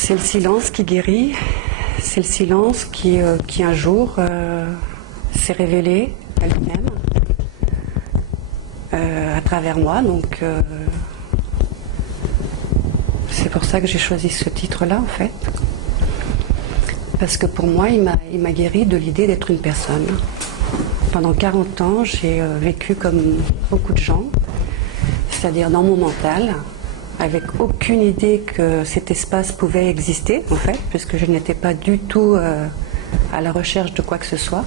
C'est le silence qui guérit, c'est le silence qui un jour s'est révélé à lui-même, à travers moi. Donc c'est pour ça que j'ai choisi ce titre-là en fait. Parce que pour moi, il m'a guéri de l'idée d'être une personne. Pendant 40 ans, j'ai vécu comme beaucoup de gens, c'est-à-dire dans mon mental, avec aucune idée que cet espace pouvait exister, en fait, puisque je n'étais pas du tout à la recherche de quoi que ce soit.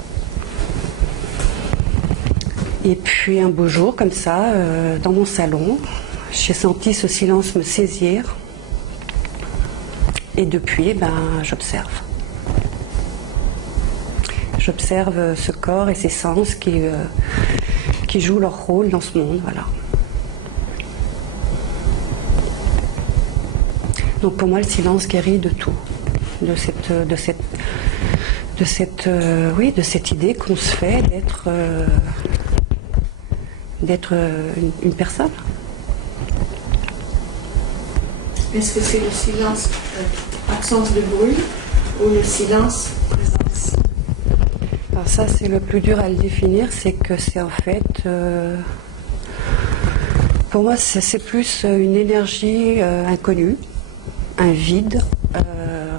Et puis un beau jour, comme ça, dans mon salon, j'ai senti ce silence me saisir. Et depuis, j'observe. J'observe ce corps et ces sens qui jouent leur rôle dans ce monde, voilà. Donc pour moi, le silence guérit de tout, de cette idée qu'on se fait d'être une personne. Est-ce que c'est le silence absence de bruit ou le silence présence? Alors ça, c'est le plus dur à le définir, c'est que c'est en fait, pour moi, c'est plus une énergie inconnue, un vide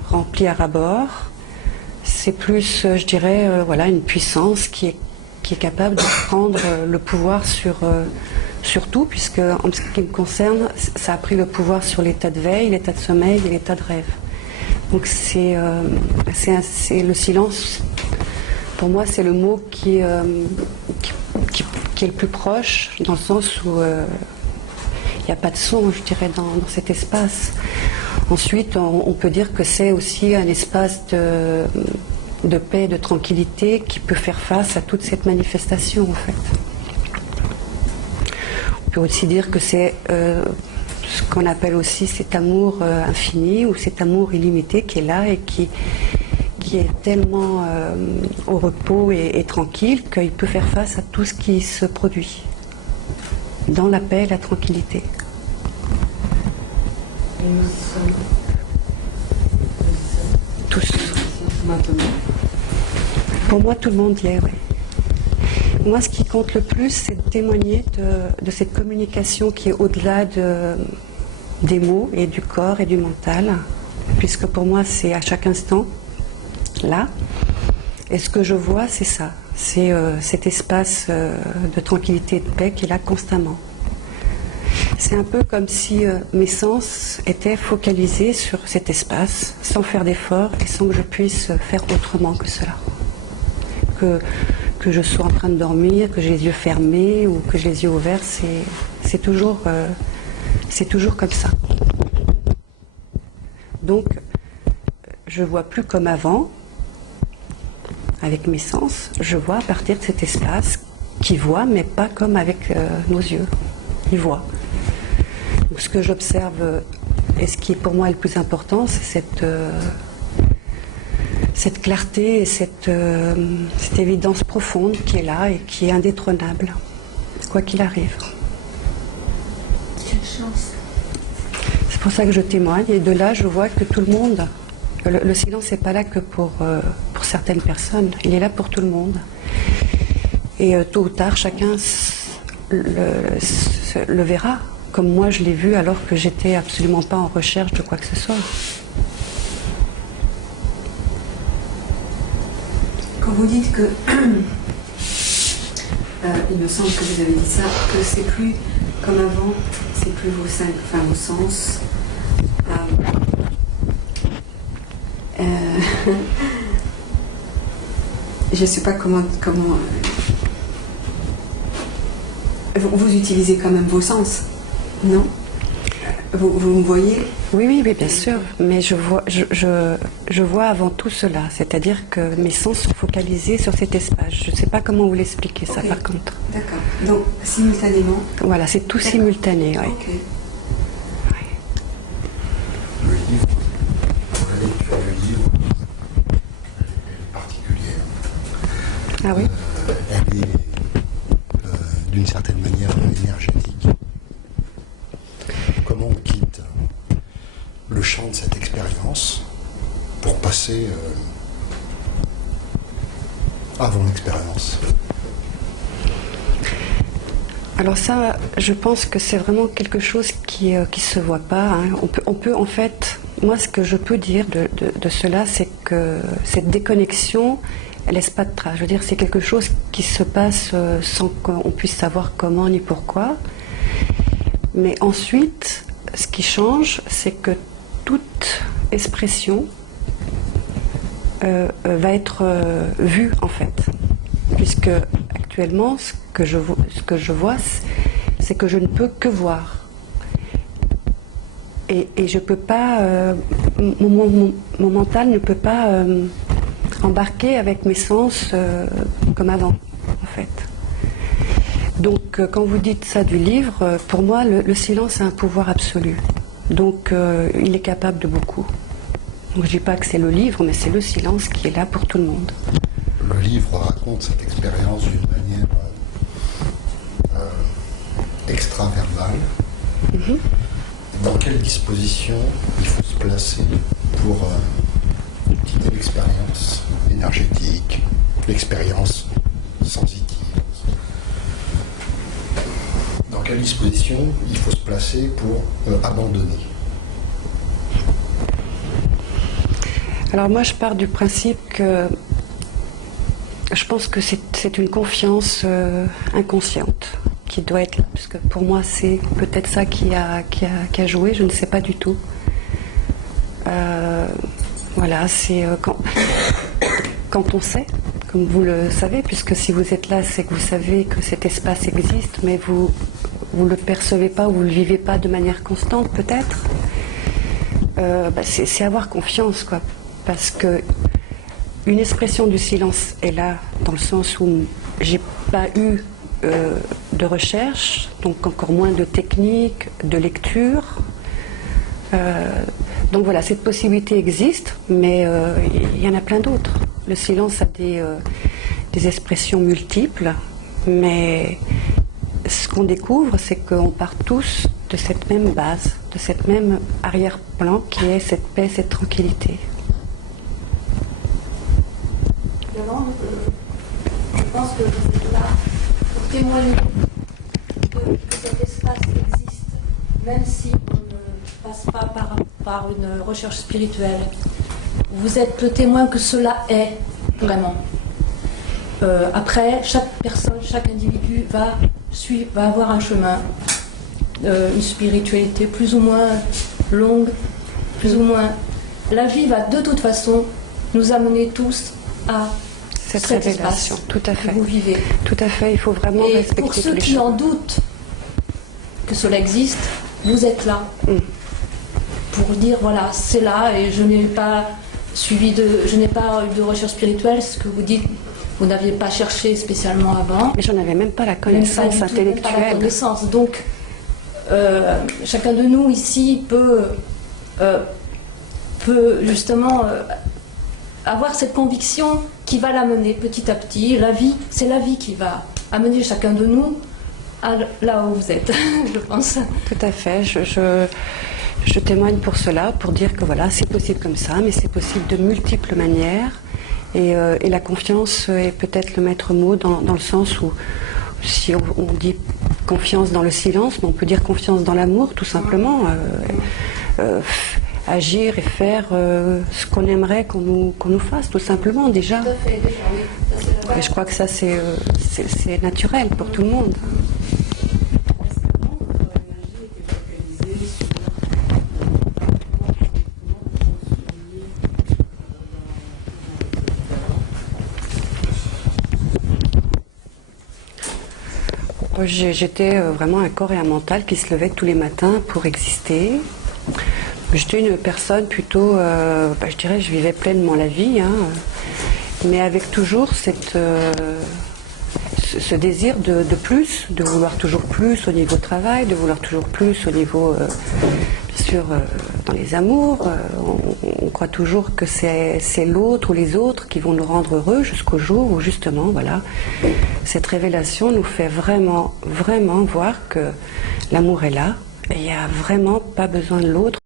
rempli à ras-bord. C'est plus, je dirais, voilà, une puissance qui est capable de prendre le pouvoir sur tout, puisque en ce qui me concerne, ça a pris le pouvoir sur l'état de veille, l'état de sommeil et l'état de rêve. Donc c'est le silence. Pour moi, c'est le mot qui est le plus proche, dans le sens où il n'y a pas de son, je dirais, dans cet espace. Ensuite, on peut dire que c'est aussi un espace de paix, de tranquillité qui peut faire face à toute cette manifestation, en fait. On peut aussi dire que c'est ce qu'on appelle aussi cet amour infini ou cet amour illimité qui est là et qui est tellement au repos et tranquille qu'il peut faire face à tout ce qui se produit dans la paix et la tranquillité. Tous. Pour moi, tout le monde y est, oui. Moi, ce qui compte le plus, c'est de témoigner de cette communication qui est au-delà des mots et du corps et du mental, puisque pour moi, c'est à chaque instant, là. Et ce que je vois, c'est ça. C'est cet espace de tranquillité et de paix qui est là constamment. C'est un peu comme si mes sens étaient focalisés sur cet espace, sans faire d'effort et sans que je puisse faire autrement que cela. Que je sois en train de dormir, que j'ai les yeux fermés ou que j'ai les yeux ouverts, c'est toujours comme ça. Donc, je vois plus comme avant, avec mes sens, je vois à partir de cet espace qui voit, mais pas comme avec nos yeux. Il voit. Donc, ce que j'observe, et ce qui pour moi est le plus important, c'est cette clarté et cette évidence profonde qui est là et qui est indétrônable, quoi qu'il arrive. Quelle chance. C'est pour ça que je témoigne, et de là je vois que tout le monde, le silence n'est pas là que pour certaines personnes, il est là pour tout le monde. Et tôt ou tard, chacun le verra, comme moi je l'ai vu alors que j'étais absolument pas en recherche de quoi que ce soit. Quand vous dites que, il me semble que vous avez dit ça, que c'est plus comme avant, c'est plus vos cinq, enfin vos sens. Je ne sais pas comment vous utilisez quand même vos sens, non? Vous me voyez? Oui, bien sûr, mais je vois avant tout cela, c'est-à-dire que mes sens sont focalisés sur cet espace. Je ne sais pas comment vous l'expliquer, ça, par contre. D'accord, donc simultanément? Voilà, c'est tout simultané, oui. Okay. Le livre, la lecture du livre, elle est particulière. Ah oui? Elle est d'une certaine manière énergétique. Comment on quitte le champ champ de cette expérience pour passer avant l'expérience? Alors ça, je pense que c'est vraiment quelque chose qui se voit pas, hein. On peut en fait, moi ce que je peux dire de cela, c'est que cette déconnexion, elle laisse pas de traces. Je veux dire, c'est quelque chose qui se passe sans qu'on puisse savoir comment ni pourquoi. Mais ensuite, ce qui change, c'est que toute expression va être vue en fait, puisque actuellement, ce que je vois, c'est que je ne peux que voir. Et je peux pas, mon mental ne peut pas embarquer avec mes sens comme avant, en fait. Donc, quand vous dites ça du livre, pour moi, le silence a un pouvoir absolu. Donc, il est capable de beaucoup. Donc, je dis pas que c'est le livre, mais c'est le silence qui est là pour tout le monde. Le livre raconte cette expérience d'une manière extraverbale. Mm-hmm. Dans quelle disposition il faut se placer pour quitter l'expérience énergétique, l'expérience sensitive? Dans quelle disposition il faut se placer pour abandonner? Alors moi, je pars du principe que je pense que c'est une confiance inconsciente qui doit être là, parce que pour moi, c'est peut-être ça qui a joué, je ne sais pas du tout. Voilà, c'est quand on sait, comme vous le savez, puisque si vous êtes là, c'est que vous savez que cet espace existe, mais vous le percevez pas ou vous le vivez pas de manière constante, peut-être. C'est avoir confiance, quoi, parce que une expression du silence est là dans le sens où j'ai pas eu de recherche, donc encore moins de technique, de lecture. Donc voilà, cette possibilité existe, mais il y en a plein d'autres. Le silence a des expressions multiples, mais ce qu'on découvre, c'est qu'on part tous de cette même base, de cette même arrière-plan qui est cette paix, cette tranquillité. Yolande, je pense que vous êtes là pour témoigner que cet espace existe, même si on ne passe pas par une recherche spirituelle. Vous êtes le témoin que cela est vraiment. Après, chaque personne, chaque individu va avoir un chemin, une spiritualité plus ou moins longue, plus ou moins. La vie va de toute façon nous amener tous à cette cet révélation, espace tout à fait. que vous vivez. Tout à fait, il faut vraiment Et respecter pour tous ceux les qui choses. en doutent que cela existe, vous êtes là pour dire voilà, c'est là et je n'ai pas je n'ai pas eu de recherche spirituelle, ce que vous dites, vous n'aviez pas cherché spécialement avant. Mais j'en avais même pas la connaissance Même pas la intellectuelle. connaissance. Donc, chacun de nous ici peut justement avoir cette conviction qui va l'amener petit à petit. La vie, c'est la vie qui va amener chacun de nous là où vous êtes, je pense. Tout à fait. Je témoigne pour cela, pour dire que voilà, c'est possible comme ça, mais c'est possible de multiples manières. Et la confiance est peut-être le maître mot dans le sens où, si on dit confiance dans le silence, mais on peut dire confiance dans l'amour, tout simplement. Agir et faire ce qu'on aimerait qu'on nous fasse, tout simplement, déjà. Tout à fait, déjà, oui. Ça, c'est la base. Et je crois que ça, c'est naturel pour tout le monde. J'étais vraiment un corps et un mental qui se levait tous les matins pour exister. J'étais une personne plutôt, je dirais, je vivais pleinement la vie, hein, mais avec toujours ce désir de plus, de vouloir toujours plus au niveau travail, de vouloir toujours plus au niveau, bien sûr, dans les amours. On croit toujours que c'est l'autre ou les autres qui vont nous rendre heureux jusqu'au jour où justement, voilà, cette révélation nous fait vraiment, vraiment voir que l'amour est là et il n'y a vraiment pas besoin de l'autre.